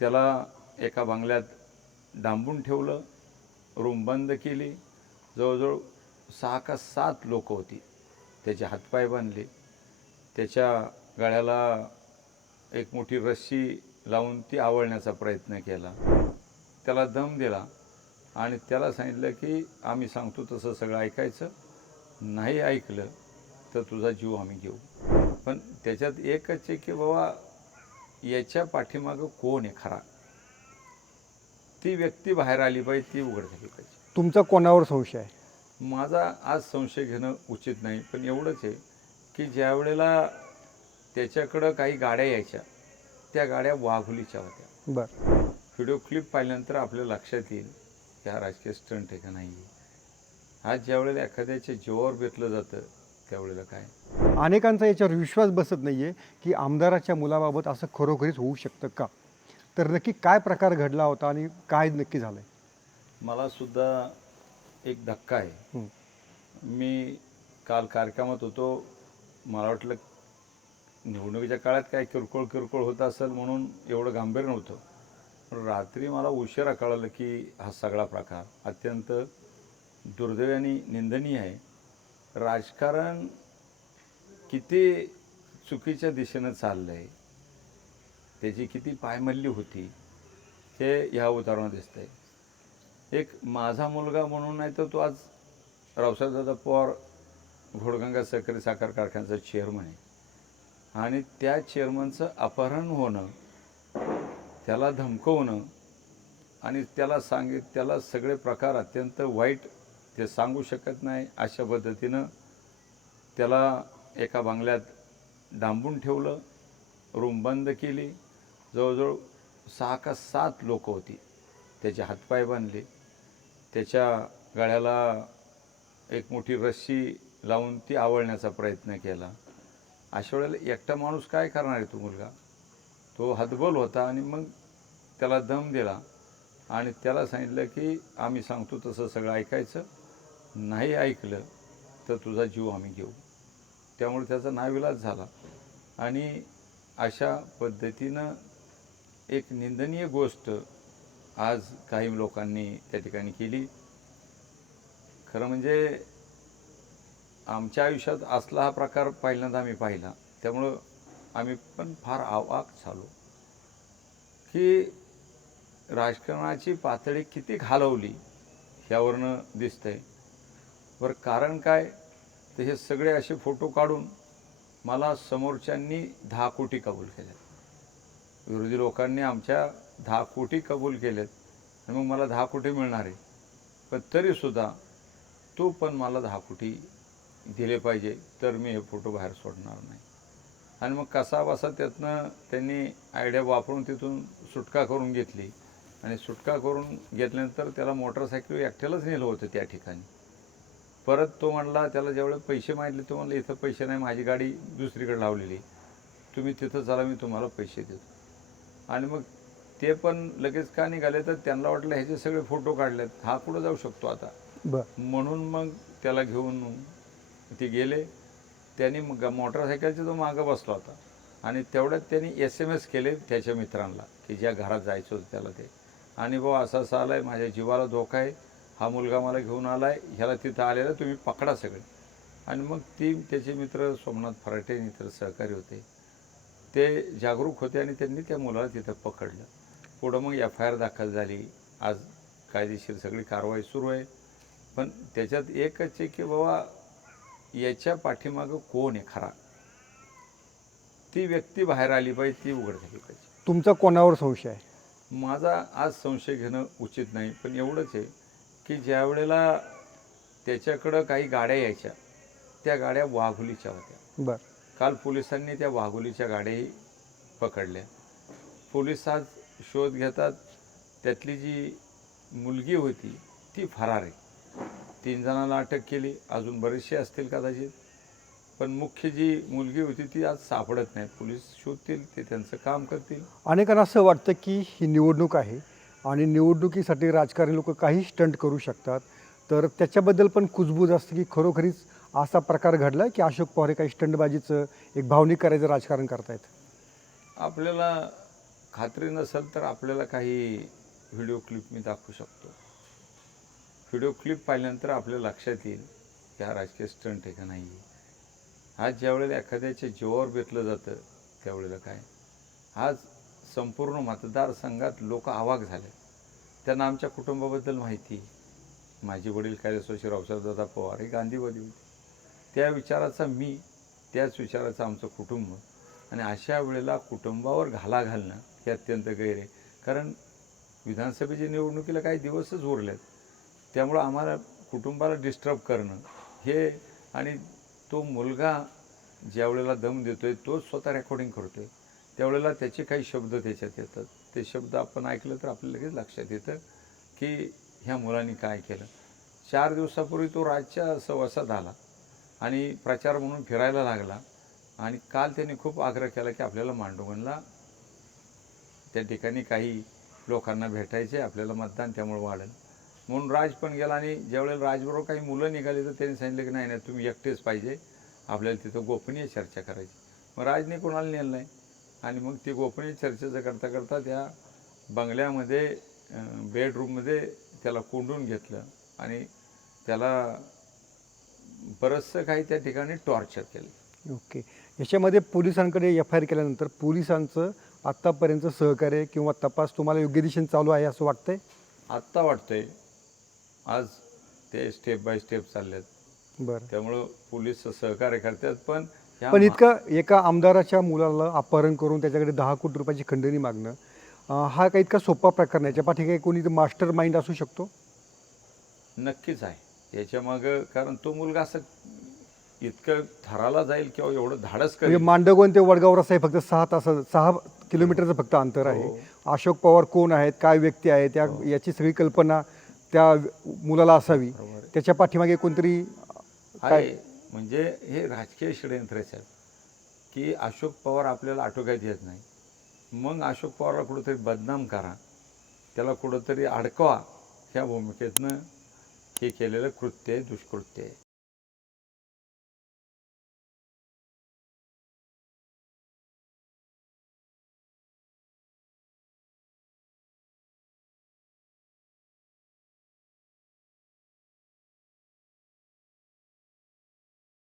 त्याला एका बंगल्यात डांबून ठेवलं रूम बंद केली. जवळजवळ सहा का सात लोक होती. त्याचे हातपाय बांधले. त्याच्या गळ्याला एक मोठी रस्सी लावून ती आवळण्याचा प्रयत्न केला. त्याला दम दिला आणि त्याला सांगितलं की आम्ही सांगतो तसं सगळं ऐकायचं. नाही ऐकलं तर तुझा जीव आम्ही घेऊ. पण त्याच्यात एकच आहे की बाबा याच्या पाठीमागं कोण आहे खरा? ती व्यक्ती बाहेर आली पाहिजे ती उघड झाली पाहिजे. तुमचा कोणावर संशय आहे? माझा आज संशय घेणं उचित नाही पण एवढंच आहे की ज्या वेळेला त्याच्याकडं काही गाड्या यायच्या त्या गाड्या वाघुलीच्या होत्या. बरं. व्हिडिओ क्लिप पाहिल्यानंतर आपल्या लक्षात येईल की हा राजकीय स्टंट आहे का नाही आज ज्या वेळेला एखाद्याच्या जीवावर बेतलं जातं त्यावेळेला काय? अनेकांचा याच्यावर विश्वास बसत नाही आहे की आमदाराच्या मुलाबाबत असं खरोखरीच होऊ शकतं का? तर नक्की काय प्रकार घडला होता आणि काय नक्की झालं आहे मला सुद्धा एक धक्का आहे. मी काल कार्यक्रमात होतो. मला वाटलं निवडणुकीच्या काळात काय किरकोळ किरकोळ होत असेल म्हणून एवढं गांभीर्य नव्हतं. पण रात्री मला उशिरा कळलं की हा सगळा प्रकार अत्यंत दुर्दैवी आणि निंदनीय आहे. राजकारण किती चुकीच्या दिशेनं चाललं आहे त्याची किती पायमल्ली होती हे ह्या उदाहरणात दिसतंय. एक माझा मुलगा म्हणून नाही तर तो आज रावसाहेबदादा पवार घोडगंगा सहकारी साखर कारखान्याचा चेअरमन आहे. आणि त्या चेअरमनचं अपहरण होणं त्याला धमकवणं आणि त्याला सांगित त्याला सगळे प्रकार अत्यंत वाईट ते सांगू शकत नाही अशा पद्धतीनं त्याला एका बंगल्यात डांबून ठेवलं रूम बंद केली. जवळजवळ सहा का सात लोकं होती. त्याचे हातपाय बांधले. त्याच्या गळ्याला एक मोठी रस्सी लावून ती आवळण्याचा प्रयत्न केला. अशा वेळेला एकटा माणूस काय करणार आहे तो मुलगा? तो हतबल होता आणि मग त्याला दम दिला आणि त्याला सांगितलं की आम्ही सांगतो तसं सगळं ऐकायचं. नाही ऐकलं तर तुझा जीव आम्ही घेऊ. त्यामुळे त्याचा नाविलाज झाला. आणि अशा पद्धतीनं एक निंदनीय गोष्ट आज काही लोकांनी त्या ठिकाणी केली. खरं म्हणजे आमच्या आयुष्यात असला हा प्रकार पहिल्यांदा आम्ही पाहिला. त्यामुळं आम्ही पण फार आवाक झालो. की राजकारणाची पातळी किती घालवली ह्यावरनं दिसतंय. बरं कारण काय? तर हे सगळे असे फोटो काढून मला समोरच्यांनी दहा कोटी कबूल केल्यात विरोधी लोकांनी आमच्या दहा कोटी कबूल केल्यात आणि मग मला दहा कोटी मिळणार आहे. पण तरीसुद्धा तो पण मला दहा कोटी दिले पाहिजे तर मी हे फोटो बाहेर सोडणार नाही. आणि मग कसा बसा त्यातनं त्यांनी आयडिया वापरून तिथून सुटका करून घेतली. आणि सुटका करून घेतल्यानंतर त्याला मोटरसायकल एकट्यालाच नेलं होतं त्या ठिकाणी. परत तो म्हणला त्याला ज्यावेळेस पैसे मागितले तो म्हणला इथं पैसे नाही माझी गाडी दुसरीकडे लावलेली तुम्ही तिथं चला मी तुम्हाला पैसे देतो. आणि मग ते पण लगेच का निघाले तर त्यांना वाटलं ह्याचे सगळे फोटो काढलेत हा कुठं जाऊ शकतो आता? म्हणून मग त्याला घेऊन ते गेले. त्यांनी मग मोटरसायकलच्या जो मागं बसला होता. आणि तेवढ्यात त्यांनी एस एम एस केले त्याच्या मित्रांना की ज्या घरात जायचं होतं त्याला ते. आणि भाऊ असं असं आलं आहे माझ्या जीवाला धोका आहे. हा मुलगा मला घेऊन आला आहे ह्याला तिथं आलेला तुम्ही पकडा सगळे. आणि मग ती त्याचे मित्र सोमनाथ फराटे आणि इतर सहकारी होते. ते जागरूक होते आणि त्यांनी त्या मुलाला तिथं पकडलं. पुढं मग एफ आय आर दाखल झाली. आज कायदेशीर सगळी कारवाई सुरू आहे. पण त्याच्यात एकच आहे की बाबा याच्या पाठीमागं कोण आहे खरा? ती व्यक्ती बाहेर आली पाहिजे ती उघड झाली पाहिजे. तुमचा कोणावर संशय आहे? माझा आज संशय घेणं उचित नाही पण एवढंच आहे की ज्या वेळेला त्याच्याकडं काही गाड्या यायच्या त्या गाड्या वाघुलीच्या होत्या. बरं. काल पोलिसांनी त्या वाघोलीच्या गाड्याही पकडल्या. पोलीस आज शोध घेतात त्यातली जी मुलगी होती ती फरार आहे. तीन जणांना अटक केली अजून बरेचसे असतील कदाचित. पण मुख्य जी मुलगी होती ती आज सापडत नाही. पोलीस शोधतील ते त्यांचं काम करतील. अनेकांना असं वाटतं की ही निवडणूक आहे आणि निवडणुकीसाठी राजकारणी लोक काही स्टंट करू शकतात. तर त्याच्याबद्दल पण कुजबूज असते की खरोखरीच असा प्रकार घडला की अशोक पवार हे काही स्टंटबाजीचं एक भावनिक करायचं राजकारण करतायत? आपल्याला खात्री नसेल तर आपल्याला काही व्हिडिओ क्लिप मी दाखवू शकतो. व्हिडिओ क्लिप पाहिल्यानंतर आपल्या लक्षात येईल की हा राजकीय स्टंट आहे का नाही. आहे आज ज्यावेळेला एखाद्याच्या जीवावर बेतलं जातं त्यावेळेला काय? आज संपूर्ण मतदारसंघात लोक आवाक झाले. त्यांना आमच्या कुटुंबाबद्दल माहिती. माझे वडील कायदेस्वशी रावसाहेबदादा पवार हे गांधीवादी होते. त्या विचाराचा मी त्याच विचाराचं आमचं कुटुंब आणि अशा वेळेला कुटुंबावर घाला घालणं हे अत्यंत गैर आहे. कारण विधानसभेच्या निवडणुकीला काही दिवसच उरलेत. त्यामुळं आम्हाला कुटुंबाला डिस्टर्ब करणं हे आणि तो मुलगा ज्या वेळेला दम देतो आहे तोच स्वतः रेकॉर्डिंग करतो आहे त्यावेळेला त्याचे काही शब्द त्याच्यात येतात. ते शब्द आपण ऐकलं तर आपल्याला लगेच लक्षात येतं की ह्या मुलांनी काय केलं. चार दिवसापूर्वी तो राजच्या सहवासात आला आणि प्रचार म्हणून फिरायला लागला आणि काल त्यांनी खूप आग्रह केला की आपल्याला मांडोगणला त्या ठिकाणी काही लोकांना भेटायचे आपल्याला मतदान त्यामुळे वाढेल. म्हणून राज पण गेला आणि ज्यावेळेला राजबरोबर काही मुलं निघाली तर त्यांनी सांगितलं की नाही नाही तुम्ही एकटेच पाहिजे. आपल्याला तिथं गोपनीय चर्चा करायची. मग राजने कोणाला नेलं नाही. आणि मग ती गोपनीय चर्चेचं करता करता त्या बंगल्यामध्ये बेडरूममध्ये त्याला कोंडून घेतलं आणि त्याला बरंचसं काही त्या ठिकाणी टॉर्चर केलं. ओके. याच्यामध्ये पोलिसांकडे एफ आय आर केल्यानंतर पोलिसांचं आत्तापर्यंत सहकार्य किंवा तपास तुम्हाला योग्य दिशेने चालू आहे असं वाटतंय? आत्ता वाटतंय. आज ते स्टेप बाय स्टेप चाललेत. बरं. त्यामुळं पोलीस सहकार्य करतात पण पण इतकं एका आमदाराच्या मुलाला अपहरण करून त्याच्याकडे दहा कोटी रुपयाची खंडणी मागणं अं, हा काही इतका सोपा प्रकार नाही. याच्या पाठी काही कोणी मास्टर माइंड असू शकतो? नक्कीच आहे. याच्यामागं कारण तो मुलगा असं इतकं थराला जाईल किंवा एवढं धाडस म्हणजे करेल मांडवगण ते वडगाव रस्ता आहे फक्त सहा तास सहा किलोमीटरचं फक्त अंतर आहे. हो. अशोक पवार कोण आहेत काय व्यक्ती आहे त्या याची सगळी कल्पना त्या मुलाला असावी. त्याच्या पाठीमागे कोणतरी काय? आहे म्हणजे हे राजकीय षडयंत्रच आहेत की अशोक पवार आपल्याला आटोक्यात येत नाही. मग अशोक पवारला कुठंतरी बदनाम करा. त्याला कुठंतरी अडकवा. ह्या भूमिकेतनं हे केलेलं कृत्य आहे दुष्कृत्य आहे.